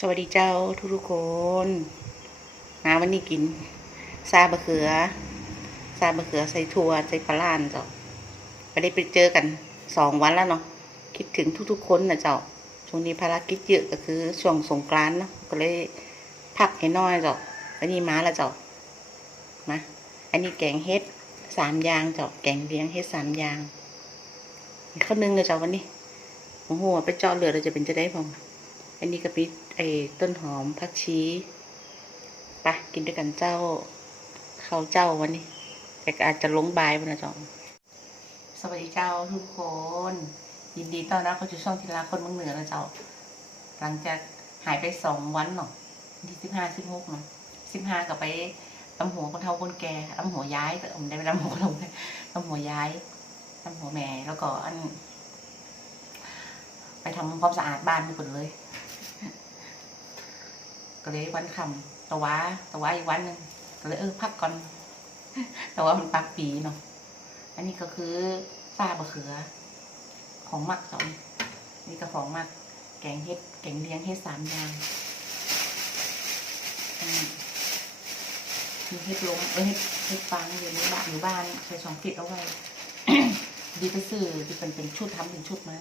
สวัสดีเจ้าทุกทุกๆคนมาวันนี้กินซาบะเขือซาบะเขือใส่ถั่วใส่ปลาล่านเจ้าไม่ได้ไปเจอกันสองวันแล้วเนาะคิดถึงทุกๆคนนะเจ้าช่วงนี้ภารกิจเยอะก็คือช่วงสงกรานต์เนาะก็เลยพักให้น้อยเจ้าอันนี้มาแล้วเจ้ามาอันนี้แกงเฮ็ดสามอย่างเจ้าแกงเลี้ยงเฮ็ดสามอย่างอีกข้าวนึงเลยเจ้าวันนี้โอ้โหไปเจาะเลือเราจะเป็นจะได้พอ อันนี้กะปิไอ้ต้นหอมผักชีไปะกินด้วยกันเจ้าเขาเจ้าวันนี้แต่อาจจะลงบายวันนะจองสวัสดีเจ้าทุกคน ยินดีต้อนรับเข้าสู่ช่องทีละคนเมืองเหนือนะเจ้า หลังจากหายไปสองวันเนาะที่สิบห้าสิบหกเนาะสิบห้าก็ไปตำหัวคนเฒ่าคนแก่ตำหัวย้ายแต่ผมได้ไปตำหัวลงตำหัวย้ายตำหัวแม่แล้วก็อัน ไปทำความสะอาดบ้านทุกคนเลย ก็เลยวันคำตะวาตะวาอีกวันหนึ่งก็เลยเออพักก่อนแต่ว่ามันปากปีเนาะอันนี้ก็คือซาบะเขือ ของหมักสองนี่ก็ของหมักแกงเห็ดแกงเลี้ยงเห็ดสามอย่างมีเห็ดลมเอ้ยเห็ดเห็ดฟางอยู่ในบ้านอยู่บ้านใส่สองติดเอาไว้ ดีไปซื้อที่เป็นเป็นชุดทำเป็นชุดมา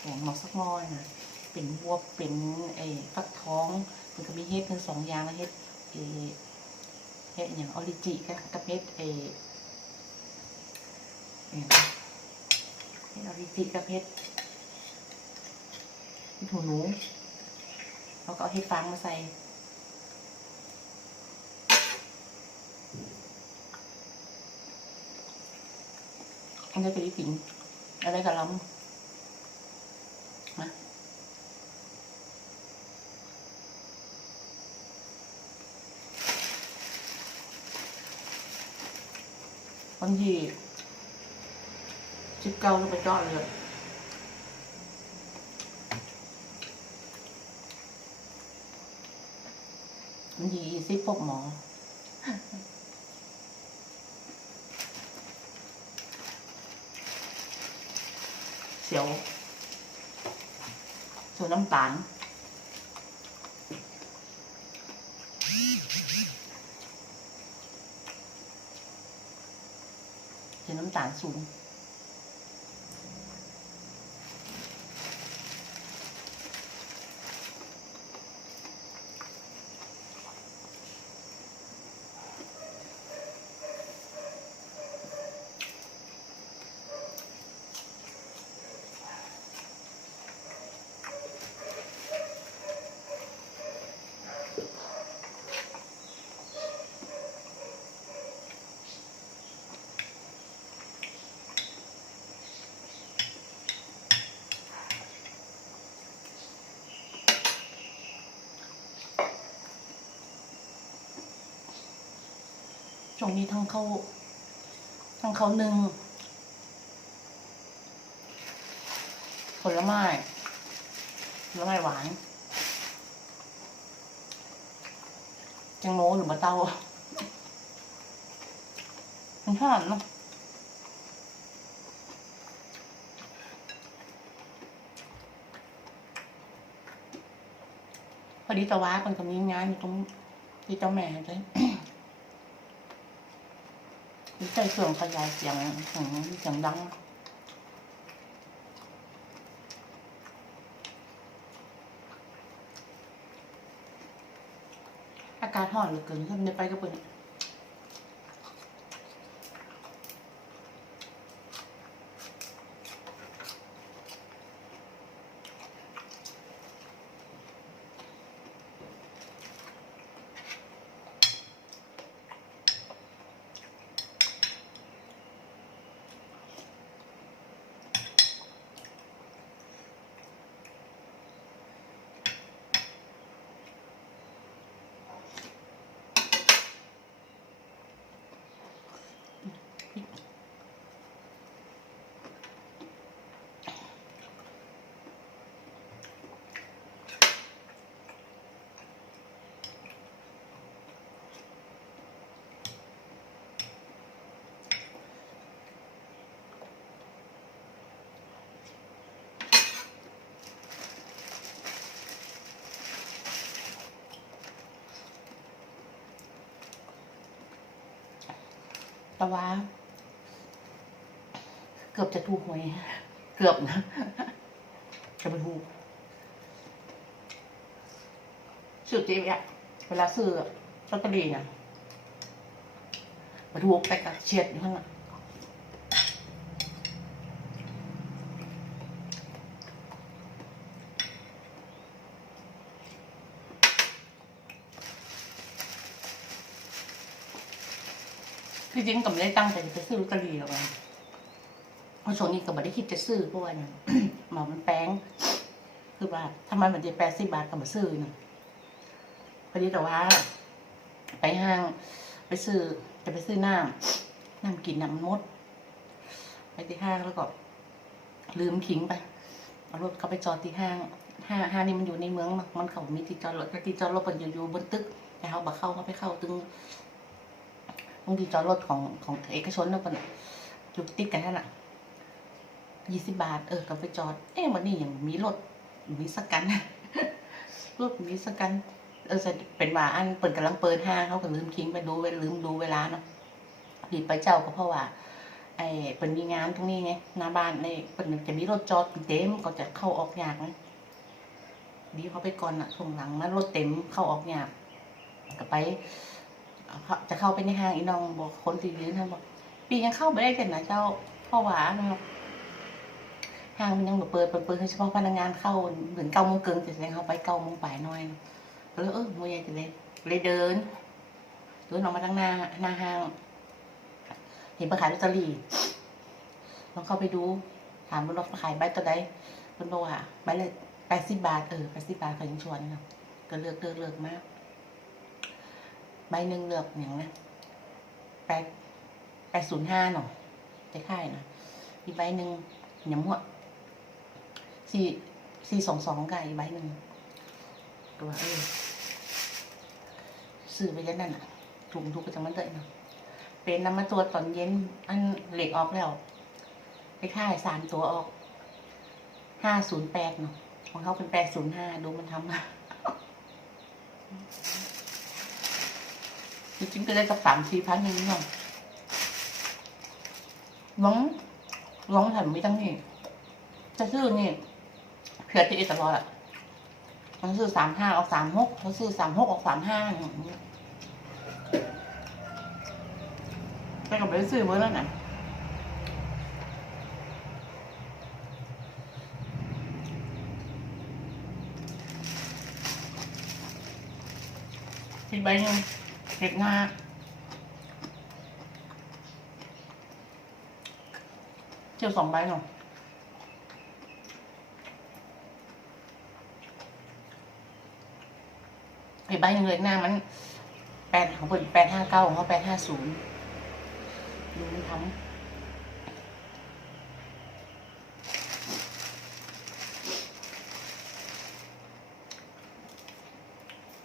แกงหมอกสักม้อยนะเป็นวัวเป็นไอ้ฟักท้อง มันก็มีเฮ็ดเป็นสองอย่างแล้วเฮ็ดเอเฮ็ดอย่างออริจิกับกับเฮ็ดเออเฮ็ดออริจิกับเฮ็ดเฮ็ดหูหนูแล้วก็เอาเฮ็ดฟางมาใส่อันนี้เป็นอีปิงอะไรกับล้ำ บางทีชิบเก้าลงไปจอดเลยบางทีซิปพวกหมอเสียวเสียวน้ำตาล เสียวน้ำตาลสูง ช่วงนี้ทั้งเขาทั้งเขาหนึ่งผลไม้ผลไม้หวานแตงโมหรือมะเต้ามันชอบเนาะพอดีตะว้าคนก็มีงานอยู่ตรงที่เจ้าแม่เลย ใช้เครื่องขยายเสียงของเสียงดังอากาศห่อนเหลือเกินขึ้นไปก็เปิด แต่ว่า เกือบจะถูกหวยเกือบนะจะไปถูกซื้อเจ๊อะเวลาซื้อลอตเตอรี่เนี่ยมาถูกไปกับเฉียดอยู่ข้างหลัง คือจริงก็ไม่ได้ตั้งใจจะซื้อลอตเตอรี่หรอกนเพราะช่วงนี้ก็ไม่ได้คิดจะซื้อเพราะว่าเนี่ยหมอมันแป้ง คือว่าทำไมมันจะแปดสิบบาทก็มาซื้อนะพอดีแต่ว่า ไปห้าง ไปซื้อจะไปซื้อน้ำน้ำกินน้ำมันหมด ไปที่ห้างแล้วก็ลืมทิ้งไปเอารถเขาไปจอดที่ห้างห้างห้างนี่มันอยู่ในเมืองมันเขามีที่จอดรถที่จอดรถมันอยู่อยู่บนตึกแต่เขาบัเข้าเขาไปเข้าตึง ตรงทีจอดรถของของเอกชนเนาะปนยอยู่ติดกันนั่นแหละยี่สิบบาท เออก็ไปจอด เอ๊ะวันนี้ยังมีรถมีสกันรถมีสกัน เออจะเป็นว่าอันเปิดกำลังเปิดห้างเขาก็ลืมทิ้งไปดูเวลืมดูเวลาเนาะดีไปเจ้าก็เพราะว่า ไอ้เป็นมีงานตรงนี้ไงหน้าบ้านในเป็นจะมีรถจอดเต็มก็จะเข้าออกยากนะดีเขาไปก่อนอะช่วงหลังมันรถเต็มเข้าออกยากก็ไป จะเข้าไปในห้างอีน้องบอกคนที่ยืนท่านบอก ปียังเข้าไม่ได้กันนะเจ้าพ่อหวานนะครับห้างมันยังแบบเปิดเปิดเปิดเฉพาะพนักงานเข้าเหมือนเก้าโมงเกินจะแสดงเขาไปเก้าโมงป่ายน้อยนะก็เออมวยใหญ่จะเลยเลยเดินเดินออกมาทางหน้าหน้าห้าง เห็นไปขายลอตเตอรี่ลองเข้าไปดู ถามว่าเราขายใบตัวใดคนบอกว่าใบละแปดสิบบาทเออแปดสิบบาทเขายังชวนนะก็เลือกเลือกเลือกมาก ใบหนึ่งเหลือกอย่างนะแปดแปดศูนย์ห้าเนาะจะค่ายนะอีกใบหนึ่งหยำหัวสี่สี่สองสองกับอีกใบหนึ่งตัวาเออซื้อไปยันนั่นอะถูกถูกก็จะมันเตยเนาะเป็นน้ำมาตัวตอนเย็น อันเหล็กออกแล้ว ไปค่ายสามตัวออกห้าศูนย์แปดเนาะของเขาเป็นแปดศูนย์ห้าดูมันทำมา จริงๆก็ได้สักสามสี่พันนึงเนาะร้องร้องแถมไม่ตั้งนี่จะซื้อนี่เผื่อจะอีกตลอดอะมันซื้อสามห้าออกสามหกเขาซื้อสามหกออกสามห้าเนี่ยไปกับไปซื้อเมื่อแล้วนะอีกใบหนึ่ง เห็ดงาเจียวสองใบหน่อยอีกใบหนึ่งเล็กหน้ามันแปดของเปิดแปดห้าเก้าของเขาแปดห้าศูนย์ดูมันทำ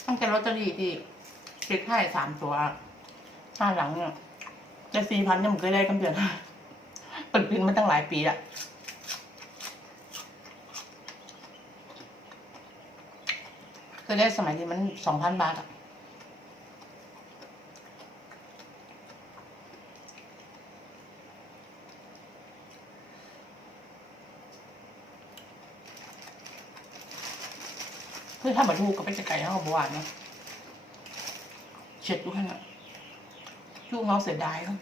ตั้งแต่ลอตเตอรี่ที่ ติดให้สามตัวห้าหลังเนี่ยจะสี่พันยังไม่เคยได้กำเดือนเปิดพินมาตั้งหลายปีละเคยได้สมัยที่มันสองพันบาทอะเพื่อถ้ามาดูก็เป็นจะไก่เขาบหวานนะ เช็ดดูขนาดลูกเราเสียดายแล้ว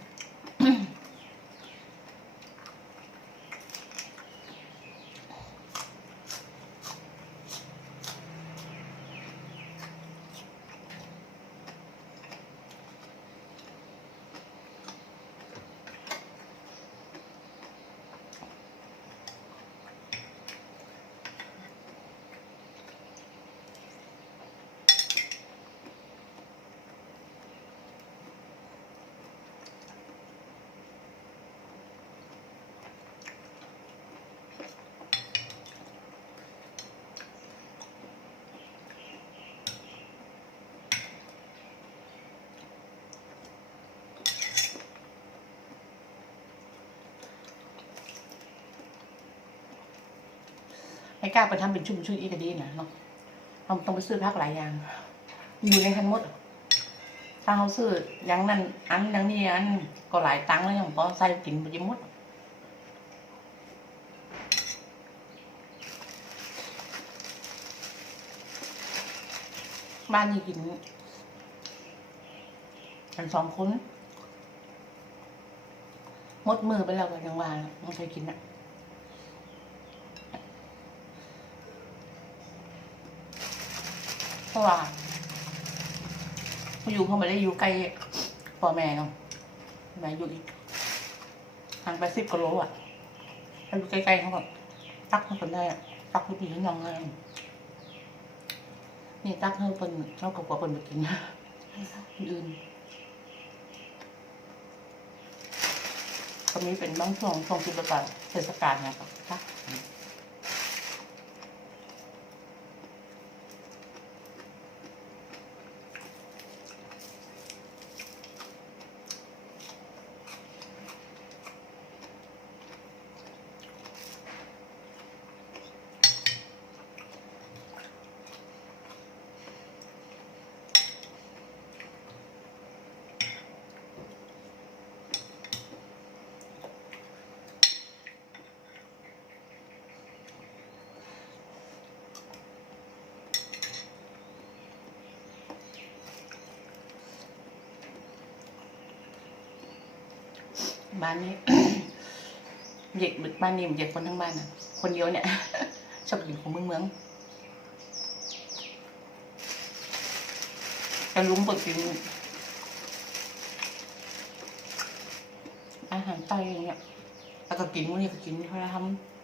ไม่กล้าไปทำเป็นชุ่มชุยอีกก็ดีนะเนาะเราต้องไปซื้อพักหลายอย่าง อยู่ในทันหมดถ้าเขาซื้ออยังนั้นอันอยังนี้อันก็หลายตังค์แล้วอย่างก็ใส่กินไปหมดบ้านนี้กินกันสองคนหมดมือไปแล้วกันยังว่าไม่เคยกินอะ เพ ราะว่าอยู่เขาไม่ได้อยู่ใกล้พ่อแม่เนาะแม่อยู่อีกห่างไปสิบกิโลอะถ้าอยู่ใกล้ๆเขาแบบตักเขาคนได้อะตักให้พี่ให้น้องเลยนี่ตักให้คนเท่ากับกว่าคนไปกินนะอื่นก็มีเป็นบางช่วงช่วงที่ประกาศเทศกาลนะครับ บ้านนี้เด็กบึกบ้านนี้เด็กคนทั้งบ้านอะ คนเดียวเนี่ยชอบกินของเมืองเมืองแต่ลุงเปิดกินอาหารไตอย่างเงี้ยแล้วก็กินมื้อนี้ก็กินเขาทำ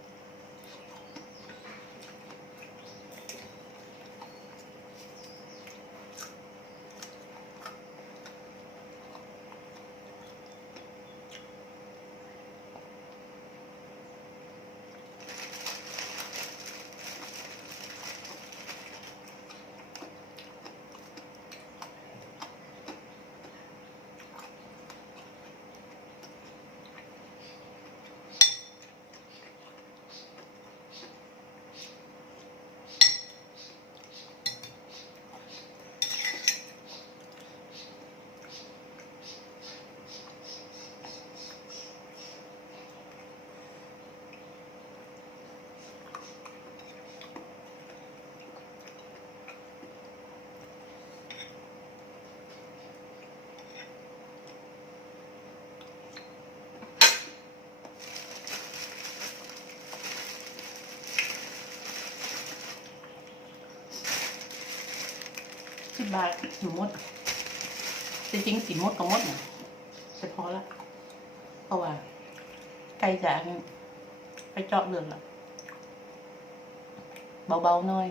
บายหนูมดจริงๆสีมดก็มดเนี่ยจะพอละเพราะว่าไก่จะไปเจาะเลือดละเบาๆหน่อย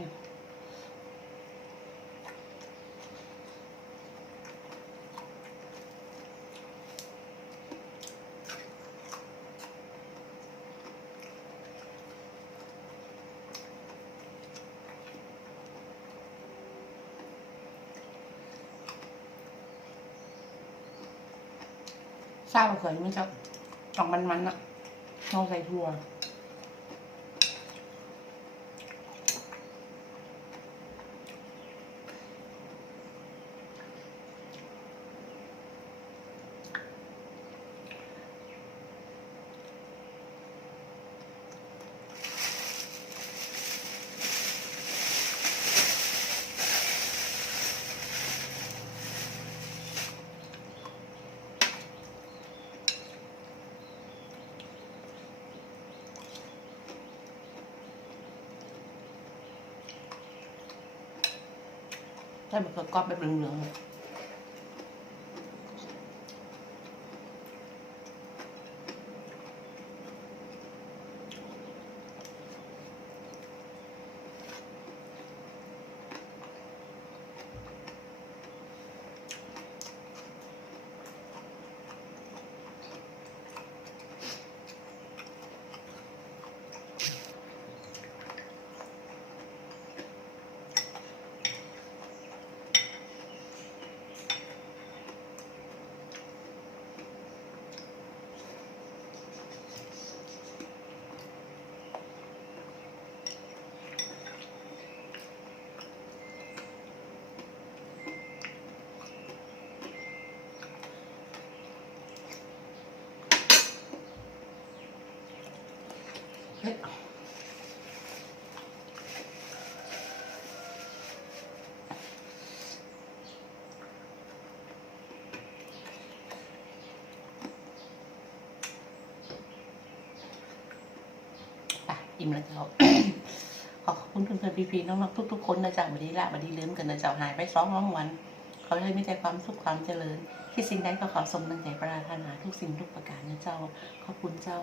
ทราบว่าเคยมันจะออกมันๆอะเอาใส่ถั่ว ใช่มันก็กรอบแบบเหลืองๆ เลยเฮ้อิ่มแล้วเจ้าขอขอบคุณเพื่อนๆพี่ๆน้องๆทุกๆคนนะจ๊ะบัดนี้ละบัดนี้ลืมกันนะเจ้าหายไปสองสามวัน เขาเลยไม่ใจความสุขความเจริญ ที่สิ่งใดก็ขอสมดังใจปรารถนาทุกสิ่งทุกประการนะเจ้า ขอบคุณเจ้า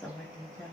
สวัสดีเจ้า